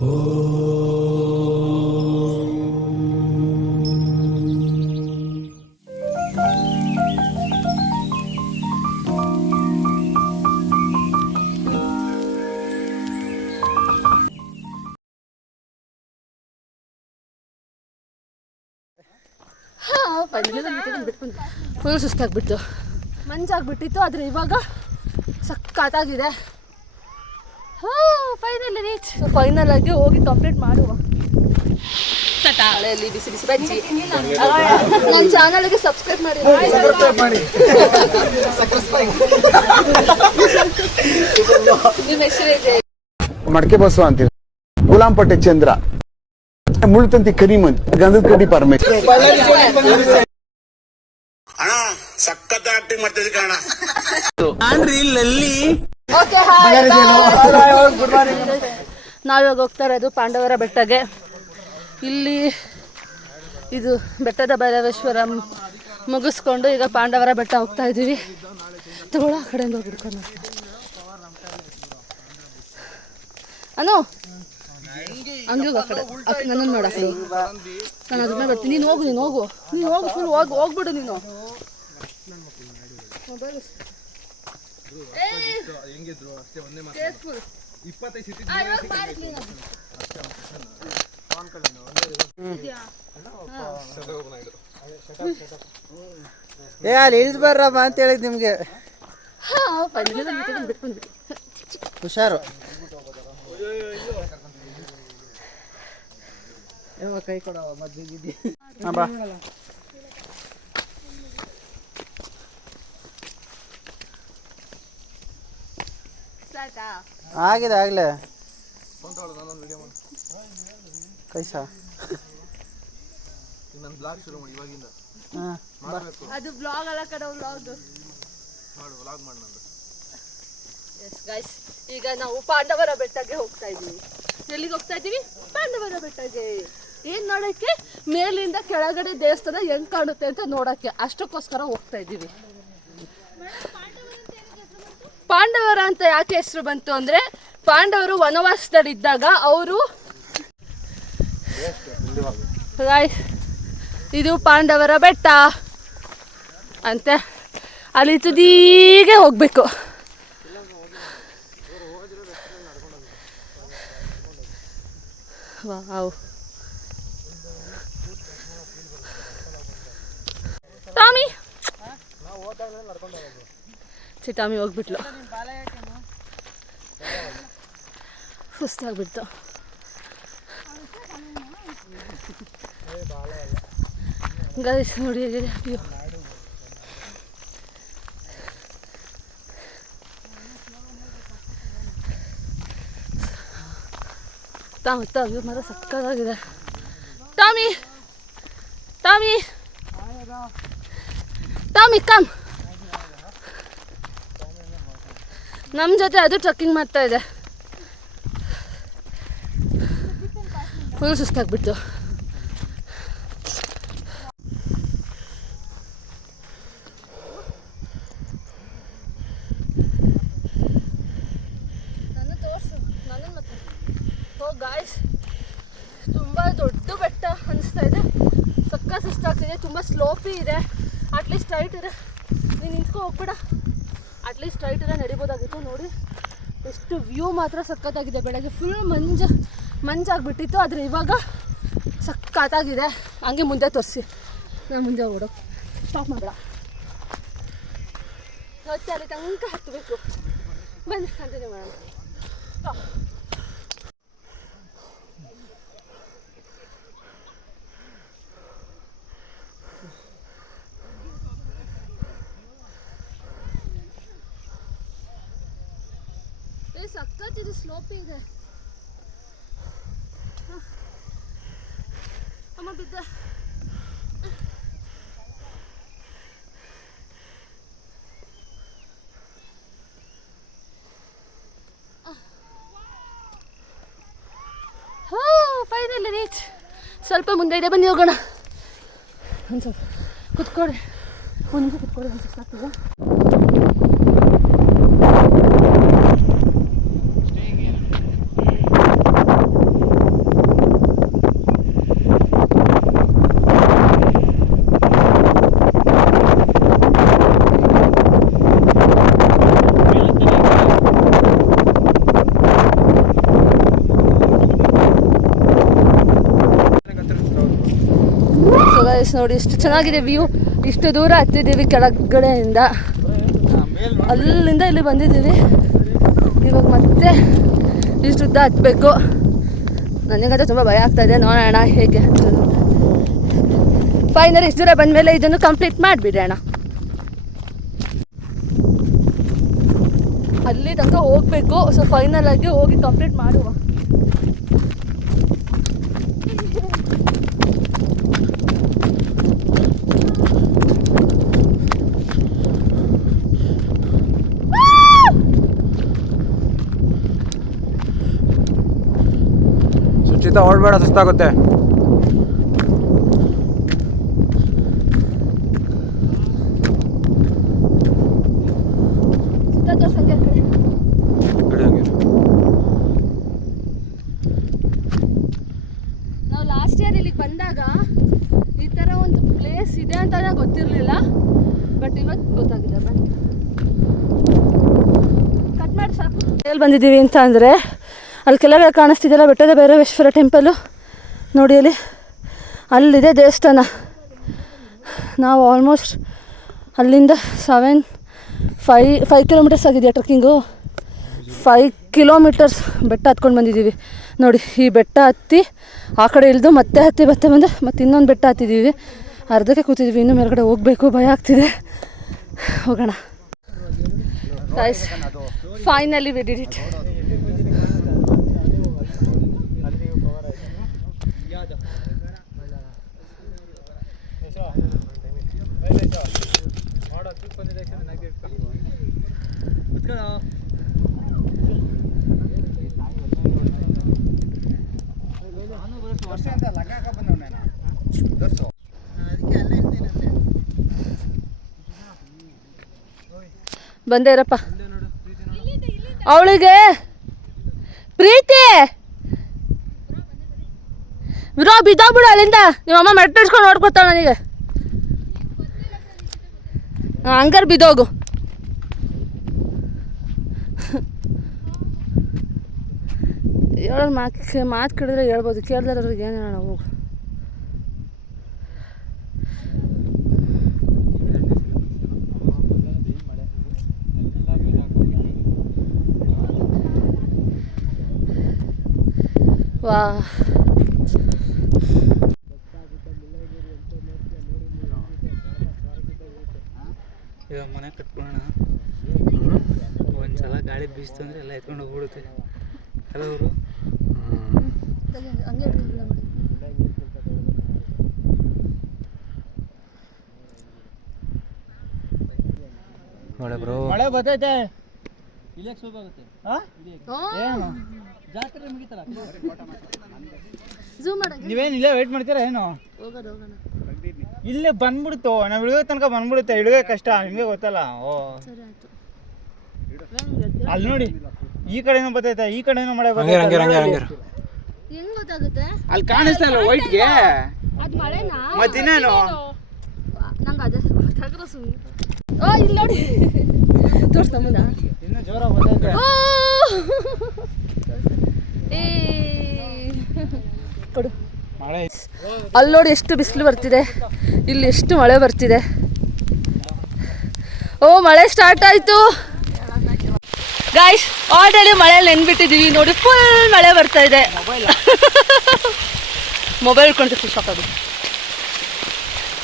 Full ಸುಸ್ತಾಗ್ಬಿಟ್ಟು ಮಂಜಾಗ್ಬಿಟ್ಟಿತ್ತು, ಆದರೆ ಇವಾಗ ಸಖತ್ತಾಗಿದೆ. Finally reach. ಫೈನಲ್ ಆಗಿ ಹೋಗಿ ಕಂಪ್ಲೀಟ್ ಮಾಡುವ. ಹಳೆಯಲ್ಲಿ ಬಿಸಿ ಬಿಸಿ ಬಜ್ಜಿ. ನನ್ನ ಚಾನಲ್ಗೆ ಸಬ್ಸ್ಕ್ರೈಬ್ ಮಾಡಿ. ನಿಮ್ಮ ಹೆಸರಿದೆ ಮಡಕೆ ಬಸವ ಅಂತೀವಿ. ಗುಲಾಂಪಟ್ಟೆ ಚಂದ್ರ, ಮುಳ್ತಂತಿ ಕರಿಮಂತ್, ಗಂಧದ ಕಡ್ಡಿ ಪರಮೇಶ್ವರ. ಅಣ್ಣ ಸಖತ್ ಆಕ್ಟಿಂಗ್ ಮಾಡ್ತಿದ್ದೆ ಕಣ. ನಾವಿವಾಗ ಹೋಗ್ತಾ ಇರೋದು ಪಾಂಡವರ ಬೆಟ್ಟಗೆ. ಇಲ್ಲಿ ಇದು ಬೆಟ್ಟದ ಭೈರವೇಶ್ವರ ಮುಗಿಸ್ಕೊಂಡು ಈಗ ಪಾಂಡವರ ಬೆಟ್ಟ ಹೋಗ್ತಾ ಇದ್ದೀವಿ. ತಗೊಳ ಆ ಕಡೆಯಿಂದ ಹೋಗಿ ಹಿಡ್ಕೊಂಡು ಅನು ಹಂಗೆ ಹೋಗು. ಆ ಕಡೆ ನನ್ನನ್ನು ನೋಡ, ನಾನು ಅದ್ರ ಮೇಲೆ ಬರ್ತೀನಿ. ನೀನು ಹೋಗು ಫುಲ್ ಹೋಗ್ಬಿಡು ನೀನು. ಅಲ್ಲಿ ಇಳಿದು ಬರ್ರಮ್ಮ ಅಂತ ಹೇಳಿದ್ ನಿಮ್ಗೆ. ಹುಷಾರು. ಕೈ ಕೊಡವ ಮದ್ದಿಗಿದ್ದಿ. ಆಗಿದೆ ಆಗ್ಲೇ ಕೈಸಾ ಅದು ಬ್ಲಾಗ್ ಅಲ್ಲ ಕಡೆ ವ್ಲಾಗ್. ಎಸ್ ಗೈಸ್, ಈಗ ನಾವು ಪಾಂಡವರ ಬೆಟ್ಟಕ್ಕೆ ಹೋಗ್ತಾ ಇದ್ದೀವಿ. ಎಲ್ಲಿಗೆ ಹೋಗ್ತಾ ಇದ್ದೀವಿ? ಪಾಂಡವರ ಬೆಟ್ಟಕ್ಕೆ. ಏನ್ ನೋಡಕ್ಕೆ? ಮೇಲಿಂದ ಕೆಳಗಡೆ ದೇವಸ್ಥಾನ ಹೆಂಗ್ ಕಾಣುತ್ತೆ ಅಂತ ನೋಡಕ್ಕೆ, ಅಷ್ಟಕ್ಕೋಸ್ಕರ ಹೋಗ್ತಾ ಇದ್ದೀವಿ. ಪಾಂಡವರ ಅಂತ ಯಾಕೆ ಹೆಸರು ಬಂತು ಅಂದ್ರೆ, ಪಾಂಡವರು ವನವಾಸದಲ್ಲಿದ್ದಾಗ ಅವರು ಇದು ಪಾಂಡವರ ಬೆಟ್ಟ ಅಂತೆ, ಅಲ್ಲಿ ತುದಿಗೆ ಹೋಗ್ಬೇಕು. ವಾವ್. ಟಾಮಿ ಚಿಟಾಮಿ ಹೋಗ್ಬಿಟ್ಲು, ಸುಸ್ತಾಗ್ಬಿಡ್ತು. ಗೈಸ್ ನೋಡಿ ಹೇಗಿದೆ ವ್ಯೂ. ವ್ಯೂ ಮರ ಸಕ್ಕತ್ತಾಗಿದೆ. Tommy come. ನಮ್ಮ ಜೊತೆ ಅದು ಟ್ರಕ್ಕಿಂಗ್ ಮಾಡ್ತಾ ಇದೆ. ಫುಲ್ ಸುಸ್ತಾಗ್ಬಿಡ್ತು. ಗಾಯ್ಸ್, ತುಂಬ ದೊಡ್ಡ ಬೆಟ್ಟ ಅನಿಸ್ತಾ ಇದೆ. ಸಕ್ಕ ಸುಸ್ತಾಗ್ತಿದೆ. ತುಂಬ ಸ್ಲೋಪಿ ಇದೆ. ಅಟ್ಲೀಸ್ಟ್ ಸ್ಟ್ರೈಟ್ ಇದೆ. ನೀನು ನಿಂತ್ಕೊ ಹೋಗ್ಬೇಡ. ಅಟ್ಲೀಸ್ಟ್ ಸ್ಟ್ರೈಟ್ ಇದೆ ನಡಿಬೋದಾಗಿತ್ತು. ನೋಡಿ ಎಷ್ಟು ವ್ಯೂ ಮಾತ್ರ ಸಕ್ಕತ್ತಾಗಿದೆ. ಬೆಳಗ್ಗೆ ಫುಲ್ ಮಂಜಾಗ್ಬಿಟ್ಟಿತ್ತು, ಆದರೆ ಇವಾಗ ಸಕ್ಕತ್ತಾಗಿದೆ. ಹಂಗೆ ಮುಂದೆ ತೋರಿಸಿ. ನಾನು ಮುಂದೆ ಓಡೋಕೆ ಸ್ಟಾಪ್ ಮಾಡಬೇಡ. ಹೊತ್ತೆ ಅಲ್ಲಿ ತನಕ ಹತ್ತಬೇಕು. ಬನ್ನಿ ಕಂಟಿನ್ಯೂ ಮಾಡೋಣ. ಸ್ಟಾಪ್. ಸಕ್ಕತ್ತಿದೆ, ಸ್ಲೋಪ್ ಇದೆ. ಅಮ್ಮ ಬಿದ್ದ. Finally reach. ಸ್ವಲ್ಪ ಮುಂದೆ ಇದೆ, ಬನ್ನಿ ಹೋಗೋಣ. ಒಂದು ಸ್ವಲ್ಪ ಕುತ್ಕೊಳ್ಳಿ, ಒಂದು ನಿಮಿಷ ಕುತ್ಕೊಳ್ಳಿ. ಒಂದು ಸುಸ್ತಾಗ್ತದೆ. ಗೈಸ್ ನೋಡಿ ಎಷ್ಟು ಚೆನ್ನಾಗಿದೆ ವ್ಯೂ. ಇಷ್ಟು ದೂರ ಹತ್ತಿದ್ದೀವಿ ಕೆಳಗಡೆಯಿಂದ, ಅಲ್ಲಿಂದ ಇಲ್ಲಿ ಬಂದಿದ್ದೀವಿ. ಇವಾಗ ಮತ್ತೆ ಇಷ್ಟು ಉದ್ದ ಹತ್ತಬೇಕು. ನನಗಂತೂ ತುಂಬ ಭಯ ಆಗ್ತಾಯಿದೆ, ನೋಡೋಣ ಹೇಗೆ. ಫೈನಲಿ ಇಷ್ಟು ದೂರ ಬಂದಮೇಲೆ ಇದನ್ನು ಕಂಪ್ಲೀಟ್ ಮಾಡಿಬಿಡೋಣ. ಅಲ್ಲಿ ತನಕ ಹೋಗಬೇಕು. ಸೊ ಫೈನಲ್ ಆಗಿ ಹೋಗಿ ಕಂಪ್ಲೀಟ್ ಮಾಡುವ. ಸುಚಿತ ಓಡಬೇಡ, ಸುಸ್ತಾಗುತ್ತೆ. ನಾವು ಲಾಸ್ಟ್ ಇಯರ್ ಇಲ್ಲಿಗೆ ಬಂದಾಗ ಈ ಥರ ಒಂದು ಪ್ಲೇಸ್ ಇದೆ ಅಂತ ಗೊತ್ತಿರಲಿಲ್ಲ, ಬಟ್ ಇವತ್ತು ಗೊತ್ತಾಗಿದೆ. ಬನ್ನಿ ಕಟ್ ಮಾಡಿ ಸಾಕು. ಎಲ್ಲಿ ಬಂದಿದ್ದೀವಿ ಅಂತ ಅಂದರೆ ಅಲ್ಲಿ ಕೆಳಗಡೆ ಕಾಣಿಸ್ತಿದೆಯಲ್ಲ ಬೆಟ್ಟದ ಭೈರವೇಶ್ವರ ಟೆಂಪಲು ನೋಡಿ, ಅಲ್ಲಿದೆ ದೇವಸ್ಥಾನ. ನಾವು ಆಲ್ಮೋಸ್ಟ್ ಅಲ್ಲಿಂದ 5 ಕಿಲೋಮೀಟರ್ಸ್ ಆಗಿದೆಯಾ ಟ್ರೆಕ್ಕಿಂಗು. 5 ಕಿಲೋಮೀಟರ್ಸ್ ಬೆಟ್ಟ ಹತ್ಕೊಂಡು ಬಂದಿದ್ದೀವಿ ನೋಡಿ. ಈ ಬೆಟ್ಟ ಹತ್ತಿ ಆ ಕಡೆ ಇಳಿದು ಮತ್ತೆ ಹತ್ತಿ ಬಂದು ಮತ್ತೆ ಇನ್ನೊಂದು ಬೆಟ್ಟ ಹತ್ತಿದ್ದೀವಿ. ಅರ್ಧಕ್ಕೆ ಕೂತಿದ್ದೀವಿ, ಇನ್ನೂ ಮೇಲ್ಗಡೆ ಹೋಗಬೇಕು, ಭಯ ಆಗ್ತಿದೆ. ಹೋಗೋಣ guys, finally we did it. ಬಂದೇ ಇರಪ್ಪ. ಅವಳಿಗೆ ಪ್ರೀತಿ ವಿರೋ ಬಿದ್ದೋಗ್ಬಿಡು ಅಲ್ಲಿಂದ. ನಿಮ್ಮಮ್ಮ ಮೆಟ್ಟಿಡ್ಸ್ಕೊಂಡು ನೋಡ್ಕೊತಾಳ ನನಗೆ. ಹಂಗಾರೆ ಬಿದ್ದೋಗು. ಹೇಳೋದು ಮಾತು ಕೇಳಿದ್ರೆ ಹೇಳ್ಬೋದು, ಕೇಳ್ದಾರವ್ರಿಗೆ ಏನು ಹೇಳೋಣ. ಹೋಗು. ವಾ ಇವಾಗ ಮನೆ ಕಟ್ಕೊಳ್ಳೋಣ. ಒಂದ್ಸಲ ಗಾಳಿ ಬೀಸ್ತು ಅಂದರೆ ಎಲ್ಲ ಎತ್ಕೊಂಡು ಹೋಗ್ಬಿಡುತ್ತೆ. ಕೆಲವರು ಮಳೆ ಬ್ರೋ, ಮಳೆ ಬರ್ತೈತೆ. ಇಲ್ಲೇ ಶುಭಾಗುತ್ತೆ. ಜಾತ್ರೆ ಮುಗಿತಲ್ಲ. ನೀವೇನು ಇಲ್ಲೇ ವೇಟ್ ಮಾಡ್ತೀರಾ ಏನು? ಇಲ್ಲೇ ಬಂದ್ಬಿಡ್ತು. ನಾವು ಇಳಿಯೋ ತನಕ ಬಂದ್ಬಿಡುತ್ತೆ. ಇಳಿಯೋ ಕಷ್ಟ, ನಿಮಗೆ ಗೊತ್ತಲ್ಲ. ಓ ಅಲ್ಲಿ ನೋಡಿ, ಈ ಕಡೆನೂ ಬರ್ತೈತೆ, ಈ ಕಡೆನೂ ಮಳೆ ಬರ್ತೈತೆ. ಹೆಂಗ್ ಗೊತ್ತಾಗುತ್ತೆ? ಅಲ್ಲಿ ಕಾಣಿಸ್ತಾ ಇಲ್ಲ ವೈಟ್ಗೆ. ಅದು ಮಳೆನಾ? ಮತ್ತಿನ್ನೇನು? ನಂಗೆ ಅದೇ ಗೊತ್ತಾಗ್ರ ಸುಮ್ಮನೆ. ಓ ಇಲ್ಲಿ ನೋಡಿ, ತೋರ್ಸ್ ನಮ್ಮನ್ನ. ಇನ್ನೂ ಜೋರ ಬರ್ತೈತೆ. ಏ ಕೊಡು ಮಳೆ. ಅಲ್ಲಿ ನೋಡಿ ಎಷ್ಟು ಬಿಸಿಲು ಬರ್ತಿದೆ, ಇಲ್ಲಿ ಎಷ್ಟು ಮಳೆ ಬರ್ತಿದೆ. ಓ ಮಳೆ ಸ್ಟಾರ್ಟ್ ಆಯಿತು ಗಾಯ್ಸ್. ಆಲ್ರೆಡಿ ಮಳೆಯಲ್ಲಿ ನೆನ್ಬಿಟ್ಟಿದ್ದೀವಿ ನೋಡಿ, ಫುಲ್ ಮಳೆ ಬರ್ತಾ ಇದೆ. ಮೊಬೈಲ್ ಇಟ್ಕೊಂಡು ಖುಷಿ ಹಾಕೋದು.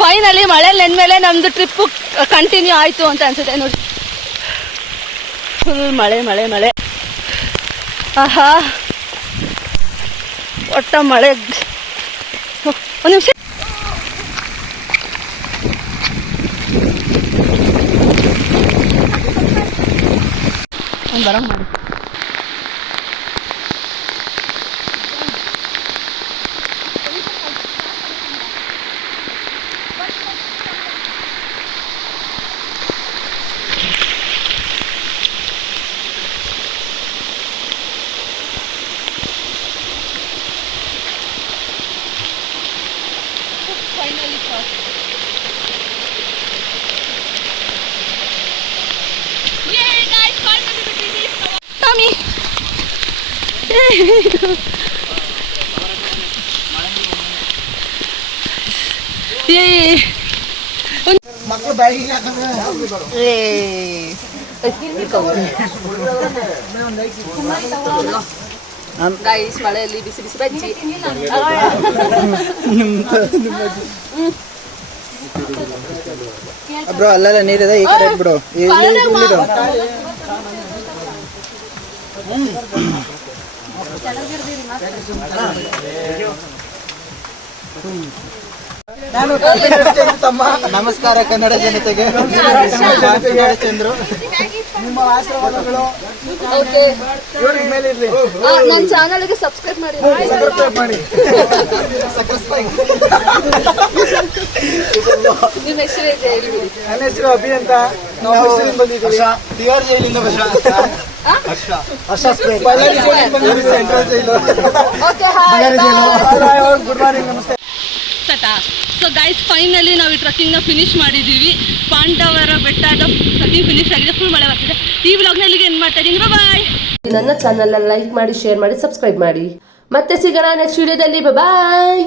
ಫೈನಲಿ ಮಳೆಯಲ್ಲಿ ನೆನ್ಮೇಲೆ ನಮ್ಮದು ಟ್ರಿಪ್ಪು ಕಂಟಿನ್ಯೂ ಆಯಿತು ಅಂತ ಅನ್ಸುತ್ತೆ ನೋಡಿ. ಫುಲ್ ಮಳೆ ಮಳೆ ಮಳೆ. ಆಹಾ, ಒಟ್ಟ ಮಳೆ. ಒಂದು ನಿಮಿಷ. ಒಂದು ಬರಂಗ್ ಮಾಡಿ. Finally crossed. Yay guys, finally we did it. Tommy. ಏ ಮಕ್ಕಳು ಬಾಯಿಗೆ ಗೈಸ್ ಮಳೆಯಲ್ಲಿ ಬಿಸಿ ಬಿಸಿ ಬಜ್ಜಿ ಬ್ರೋ ಅಲ್ಲೆಲ್ಲ ನೀರಿದೆ ಈ ಕಡೆ ಬಿಡು ನಾನು ತಮ್ಮ ನಮಸ್ಕಾರ ಕನ್ನಡ ಜನತೆಗೆ ಚಂದ್ರು ನಿಮ್ಮ ಆಶೀರ್ವಾದಗಳು ಇವ್ರಿಗೆ ಮೇಲೆ ಇರ್ಲಿ ನನ್ನ ಚಾನಲ್ಗೆ ಸಬ್ಸ್ಕ್ರೈಬ್ ಮಾಡಿ ನಿಮ್ಮ ಹೆಸರು ಇದೆ ನನ್ನ ಹೆಸರು ಅಭಿ ಅಂತ ನಾವು ಬಂದಿದ್ದೀವಿ ತಿಹಾರ್ ಜೈಲಿಂದ ಗುಡ್ ಮಾರ್ನಿಂಗ್ ನಮಸ್ತೆ. ಸೊ ಗೈಸ್ ಫೈನಲಿ ನಾವು ಈ ಟ್ರಕ್ಕಿಂಗ್ನ ಫಿನಿಶ್ ಮಾಡಿದ್ದೀವಿ. ಪಾಂಡವರ ಬೆಟ್ಟದ ಟ್ರಕ್ಕಿಂಗ್ ಫಿನಿಶ್ ಆಗಿದೆ. ಫುಲ್ ಮಳೆ ಬರ್ತಿದೆ. ಈ ವ್ಲಾಗ್ನಲ್ಲಿಗೆ ಏನು ಮಾಡ್ತಾ ಇದ್ದೀನಿ. ಬಾಯ್. ನನ್ನ ಚಾನಲ್ನ ಲೈಕ್ ಮಾಡಿ, ಶೇರ್ ಮಾಡಿ, ಸಬ್ಸ್ಕ್ರೈಬ್ ಮಾಡಿ. ಮತ್ತೆ ಸಿಗೋಣ ನೆಕ್ಸ್ಟ್ ವಿಡಿಯೋದಲ್ಲಿ. ಬಾಯ್.